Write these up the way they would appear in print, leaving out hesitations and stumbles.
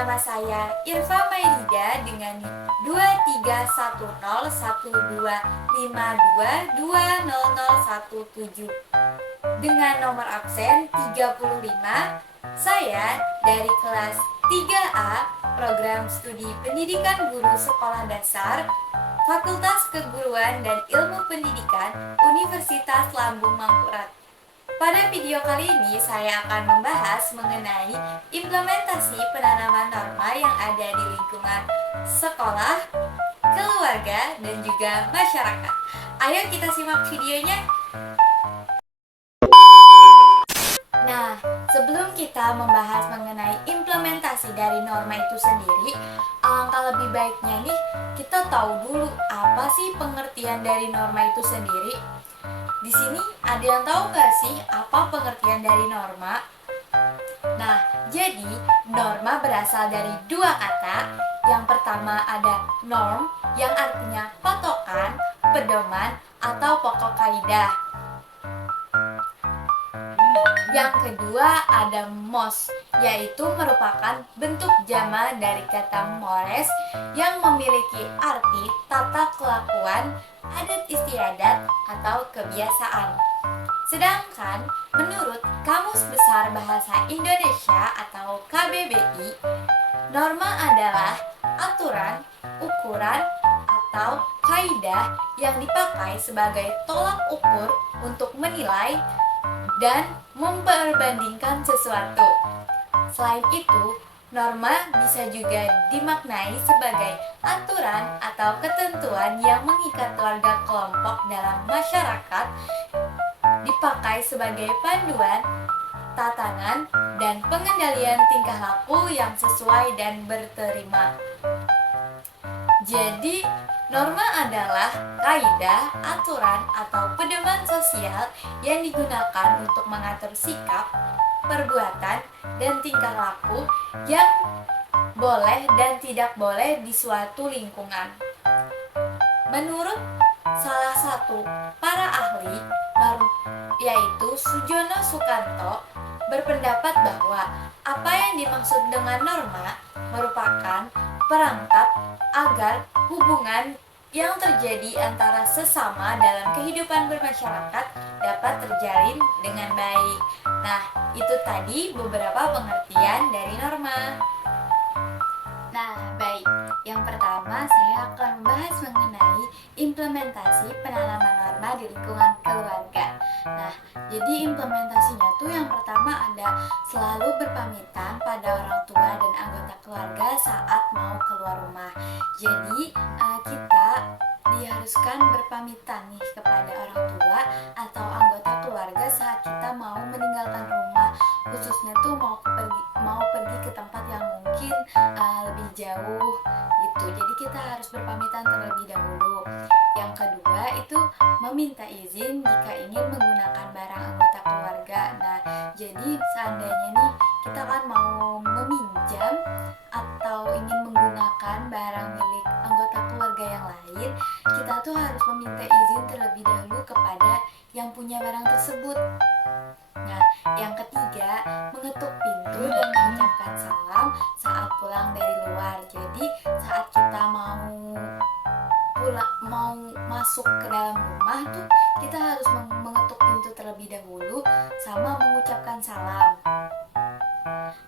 Nama saya Irfa Maida dengan NIM 23101252200017 dengan nomor absen 35. Saya dari kelas 3A Program Studi Pendidikan Guru Sekolah Dasar Fakultas Keguruan dan Ilmu Pendidikan Universitas Lambung Mangkurat. Pada video kali ini saya akan membahas mengenai implementasi penanaman norma yang ada di lingkungan sekolah, keluarga, dan juga masyarakat. Ayo kita simak videonya. Nah, sebelum kita membahas mengenai implementasi dari norma itu sendiri, alangkah lebih baiknya nih kita tahu dulu apa sih pengertian dari norma itu sendiri. Di sini ada yang tahu nggak sih apa pengertian dari norma? Nah, jadi norma berasal dari dua kata. Yang pertama ada norm yang artinya patokan, pedoman, atau pokok kaidah. Yang kedua ada mos, yaitu merupakan bentuk jama dari kata mores yang memiliki arti tata kelakuan, adat istiadat, atau kebiasaan. Sedangkan menurut Kamus Besar Bahasa Indonesia atau KBBI, norma adalah aturan, ukuran, atau kaidah yang dipakai sebagai tolak ukur untuk menilai dan memperbandingkan sesuatu. Selain itu, norma bisa juga dimaknai sebagai aturan atau ketentuan yang mengikat warga kelompok dalam masyarakat, dipakai sebagai panduan, tatanan, dan pengendalian tingkah laku yang sesuai dan berterima. Jadi, norma adalah kaidah, aturan, atau pedoman sosial yang digunakan untuk mengatur sikap, perbuatan, dan tingkah laku yang boleh dan tidak boleh di suatu lingkungan. Menurut salah satu para ahli, yaitu Sujono Sukanto, berpendapat bahwa apa yang dimaksud dengan norma merupakan perangkat agar hubungan yang terjadi antara sesama dalam kehidupan bermasyarakat dapat terjalin dengan baik. Nah, itu tadi beberapa pengertian dari norma. Nah, baik. Yang pertama, saya akan membahas mengenai implementasi penanaman norma di lingkungan keluarga. Nah, jadi implementasinya tuh yang pertama ada selalu berpamitan pada orang tua dan anggota keluarga saat mau keluar rumah. Jadi, kita diharuskan berpamitan nih kepada orang tua atau anggota keluarga saat kita mau meninggalkan rumah, khususnya tuh mau pergi ke tempat yang mungkin lebih jauh gitu. Jadi kita harus berpamitan terlebih dahulu. Yang kedua itu meminta izin jika ingin menggunakan barang anggota keluarga. Nah, jadi seandainya nih kita kan mau meminjam atau ingin menggunakan barang milik anggota keluarga yang lain, kita tuh harus meminta izin terlebih dahulu kepada yang punya barang tersebut. Nah, yang ketiga, mengetuk pintu dan mengucapkan salam saat pulang dari luar. Jadi, saat kita mau masuk ke dalam rumah tuh, kita harus mengetuk pintu terlebih dahulu sama mengucapkan salam.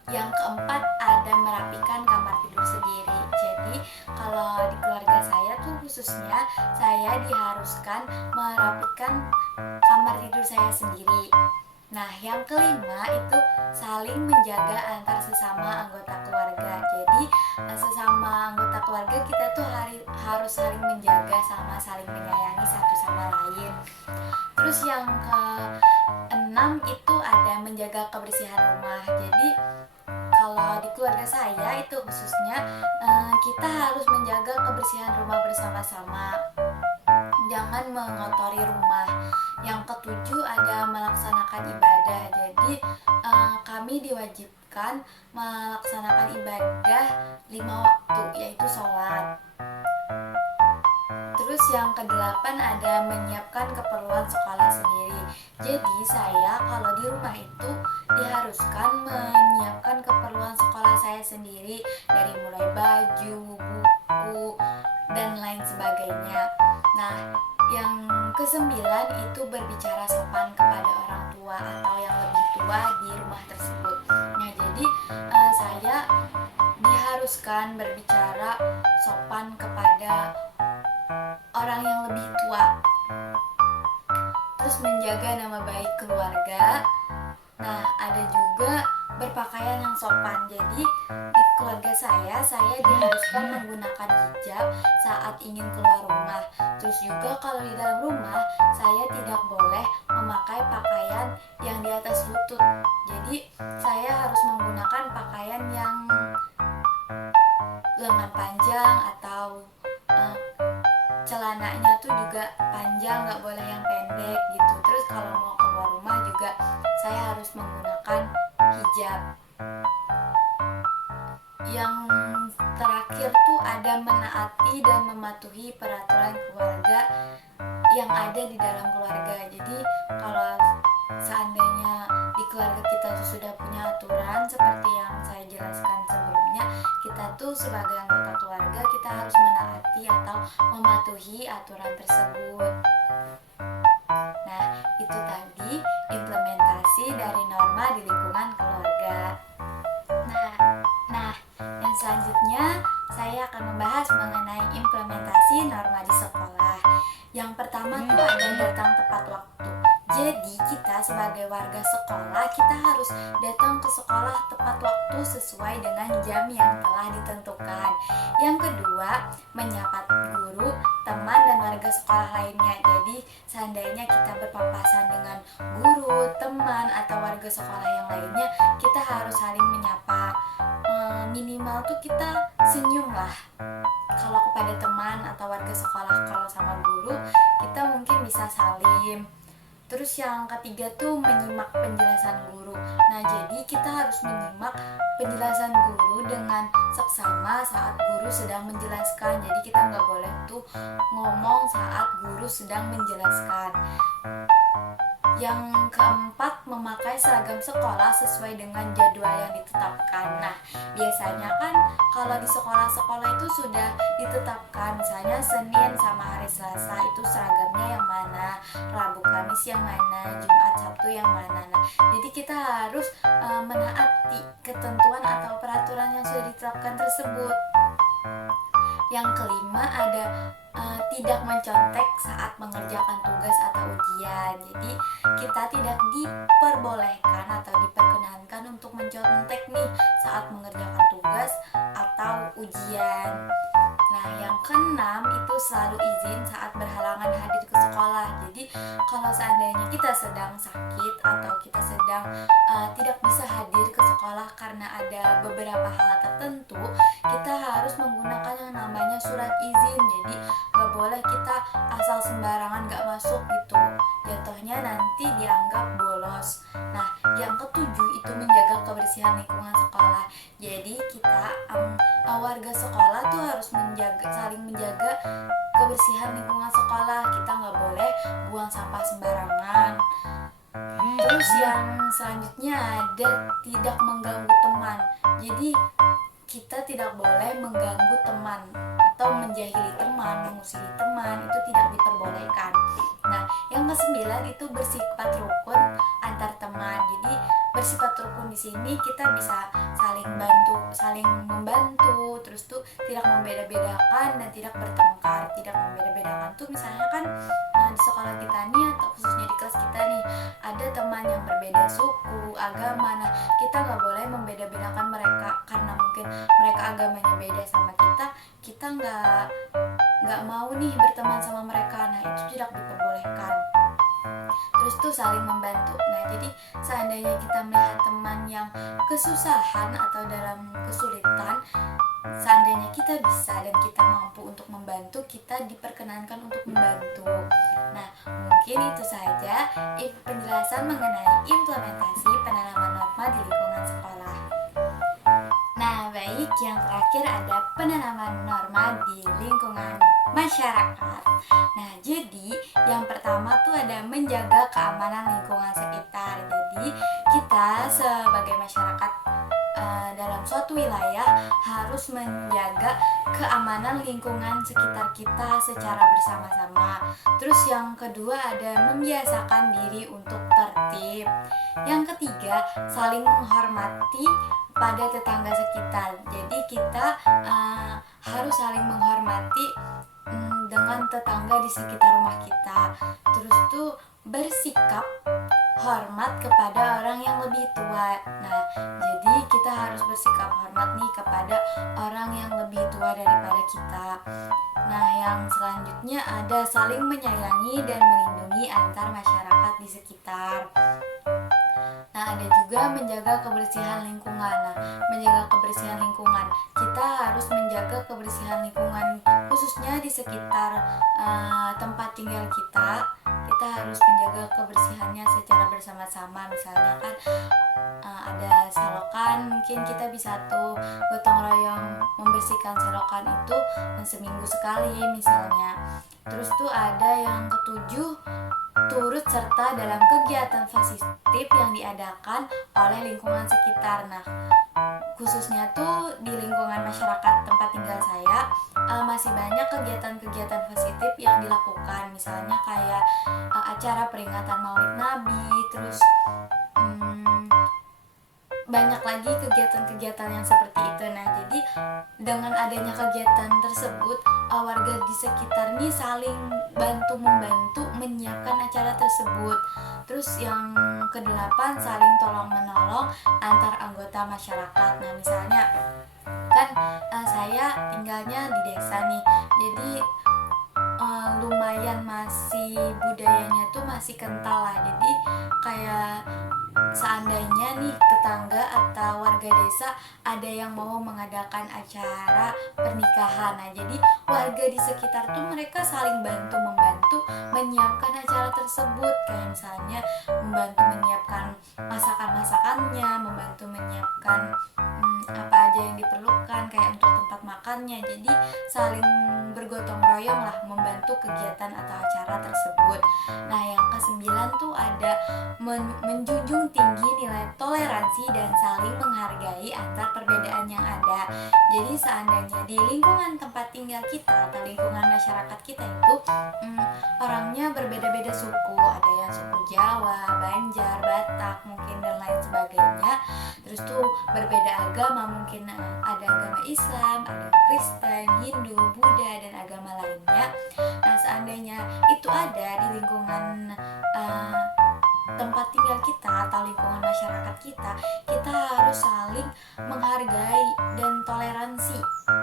Yang keempat, ada merapikan kamar tidur sendiri. Jadi, kalau di keluarga saya tuh khususnya saya diharuskan merapikan kamar tidur saya sendiri. Nah, yang kelima itu saling menjaga antar sesama anggota keluarga. Jadi, sesama anggota keluarga kita tuh harus saling menjaga sama saling menyayangi satu sama lain. Terus yang keenam itu ada menjaga kebersihan rumah. Jadi, kalau di keluarga saya itu khususnya kita harus menjaga kebersihan rumah bersama-sama. Jangan mengotori rumah. Yang ketujuh ada melaksanakan ibadah. Jadi kami diwajibkan melaksanakan ibadah 5 waktu, yaitu sholat. Terus yang kedelapan ada menyiapkan keperluan sekolah sendiri. Jadi saya kalau di rumah itu diharuskan menyiapkan keperluan sekolah saya sendiri, dari mulai baju, buku, dan lain sebagainya. Nah, yang kesembilan itu berbicara sopan kepada orang tua atau yang lebih tua di rumah tersebut. Nah, jadi saya diharuskan berbicara sopan kepada orang yang lebih tua, terus menjaga nama baik keluarga. Nah, ada juga berpakaian yang sopan. Jadi di keluarga saya diharuskan menggunakan hijab saat ingin keluar rumah. Terus juga kalau di dalam rumah, saya tidak boleh memakai pakaian yang di atas lutut. Jadi saya harus menggunakan pakaian yang lengan panjang atau celananya tuh juga panjang, nggak boleh yang pendek gitu. Terus kalau mau keluar rumah juga saya harus menggunakan hijab. Yang terakhir tuh ada menaati dan mematuhi peraturan keluarga yang ada di dalam keluarga. Jadi kalau seandainya di keluarga kita tuh sudah punya aturan seperti yang saya jelaskan sebelumnya, kita tuh sebagai anggota keluarga kita harus menaati atau mematuhi aturan tersebut. Nah, itu tadi implementasi dari norma di lingkungan keluarga. Nah, yang selanjutnya saya akan membahas mengenai implementasi norma di sekolah. Yang pertama tuh ada datang tepat waktu. Jadi kita sebagai warga sekolah, kita harus datang ke sekolah tepat waktu sesuai dengan jam yang telah ditentukan. Yang kedua, menyapa guru, teman, dan warga sekolah lainnya. Jadi seandainya kita berpapasan dengan guru, teman, atau warga sekolah yang lainnya, kita harus saling menyapa. Minimal tuh kita senyum lah. Kalau kepada teman atau warga sekolah, kalau sama guru, kita mungkin bisa salim. Terus yang ketiga tuh menyimak penjelasan guru. Nah, jadi kita harus menyimak penjelasan guru dengan seksama saat guru sedang menjelaskan. Jadi kita nggak boleh tuh ngomong saat guru sedang menjelaskan. Yang keempat, memakai seragam sekolah sesuai dengan jadwal yang ditetapkan. Nah, biasanya kan kalau di sekolah-sekolah itu sudah ditetapkan, misalnya Senin sama hari Selasa itu seragamnya yang mana, Rabu Kamis yang mana, Jumat Sabtu yang mana. Nah, jadi kita harus menaati ketentuan atau peraturan yang sudah ditetapkan tersebut. Yang kelima ada tidak mencontek saat mengerjakan tugas atau ujian. Jadi kita tidak diperbolehkan atau diperkenankan untuk mencontek nih saat mengerjakan tugas atau ujian. Nah, yang keenam itu selalu izin saat berhalangan hadir ke sekolah. Jadi kalau seandainya kita sedang sakit atau kita sedang tidak bisa hadir ke sekolah karena ada beberapa hal tertentu, kita harus menggunakan yang namanya surat izin. Jadi gak boleh kita asal sembarangan gak masuk gitu, jatuhnya nanti dianggap bolos. Nah, yang ketujuh itu menjaga kebersihan lingkungan sekolah. Jadi kita warga sekolah tuh harus saling menjaga kebersihan lingkungan sekolah. Kita nggak boleh buang sampah sembarangan. Terus yang selanjutnya ada tidak mengganggu teman. Jadi kita tidak boleh mengganggu teman atau menjahili teman, mengusili teman, itu tidak diperbolehkan. Nah, yang kesembilan itu bersifat rukun antar teman. Jadi bersifat rukun di sini kita bisa saling membantu, terus tuh tidak membeda-bedakan dan tidak bertengkar. Tidak membeda-bedakan tuh misalnya kan di sekolah kita nih atau khususnya di kelas kita nih ada teman yang berbeda suku, agama. Nah, kita nggak boleh membeda-bedakan mereka karena mungkin mereka agamanya beda sama kita nggak mau nih berteman sama mereka. Nah, itu tidak diperbolehkan. Terus tuh saling membantu. Nah, jadi seandainya kita melihat teman yang kesusahan atau dalam kesulitan, seandainya kita bisa dan kita mampu untuk membantu, kita diperkenankan untuk membantu. Nah, mungkin itu saja penjelasan mengenai implementasi penanaman norma di lingkungan sekolah. Nah, baik, yang terakhir ada penanaman norma di lingkungan masyarakat. Nah, jadi yang pertama tuh ada menjaga keamanan lingkungan sekitar. Jadi kita sebagai masyarakat dalam dalam suatu wilayah harus menjaga keamanan lingkungan sekitar kita secara bersama-sama. Terus yang kedua ada membiasakan diri untuk tertib. Yang ketiga, saling menghormati pada tetangga sekitar. Jadi kita harus saling menghormati dengan tetangga di sekitar rumah kita. Terus tuh bersikap hormat kepada orang yang lebih tua. Nah, jadi kita harus bersikap hormat nih kepada orang yang lebih tua daripada kita. Nah, yang selanjutnya ada saling menyayangi dan melindungi antar masyarakat di sekitar. Nah, ada juga menjaga kebersihan lingkungan. Nah, menjaga kebersihan lingkungan, kita harus menjaga kebersihan lingkungan khususnya di sekitar tempat tinggal kita. Kita harus menjaga kebersihannya secara bersama-sama. Misalnya kan ada selokan, mungkin kita bisa tuh gotong royong membersihkan selokan itu seminggu sekali misalnya. Terus tuh ada yang ketujuh, turut serta dalam kegiatan positif yang diadakan oleh lingkungan sekitar. Nah, khususnya tuh di lingkungan masyarakat tempat tinggal saya masih banyak kegiatan-kegiatan positif yang dilakukan. Misalnya kayak acara peringatan Maulid Nabi, terus banyak lagi kegiatan-kegiatan yang seperti itu. Nah, jadi dengan adanya kegiatan tersebut, warga di sekitar ini saling bantu-membantu menyiapkan acara tersebut. Terus yang kedelapan, saling tolong-menolong antar anggota masyarakat. Nah, misalnya kan saya tinggalnya di desa nih, jadi lumayan masih budayanya tuh masih kental lah. Jadi kayak seandainya nih tetangga atau warga desa ada yang mau mengadakan acara pernikahan, nah jadi warga di sekitar tuh mereka saling bantu-membantu menyiapkan acara tersebut. Kayak misalnya membantu menyiapkan masakan-masakannya, membantu menyiapkan apa aja yang diperlukan kayak untuk tempat makannya. Jadi saling bergotong royong lah membantu kegiatan atau acara tersebut. Nah, yang kesembilan tuh ada menjunjung tinggi nilai toleransi dan saling menghargai antar perbedaan yang ada. Jadi seandainya di lingkungan tempat tinggal kita atau lingkungan masyarakat kita itu orangnya berbeda-beda suku, ada yang suku Jawa, Banjar, Batak mungkin dan lain sebagainya. Terus tuh berbeda agama, mungkin ada agama Islam, ada Kristen, Hindu, Buddha dan agama lainnya. Nah, seandainya itu ada di lingkungan tempat tinggal kita atau lingkungan masyarakat kita, kita harus saling menghargai dan toleransi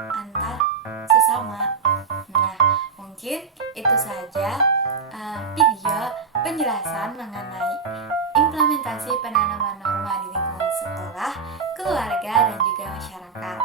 antar sesama. Nah, mungkin itu saja video penjelasan mengenai implementasi penanaman norma di lingkungan sekolah, keluarga, dan juga masyarakat.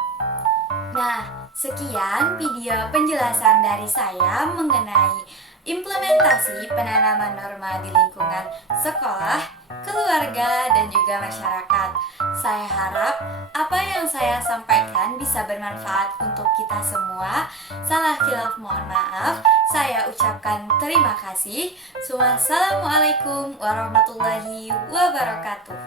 Nah, sekian video penjelasan dari saya mengenai implementasi penanaman norma di lingkungan sekolah, keluarga, dan juga masyarakat. Saya harap apa yang saya sampaikan bisa bermanfaat untuk kita semua. Salah khilaf mohon maaf. Saya ucapkan terima kasih. Wassalamualaikum warahmatullahi wabarakatuh.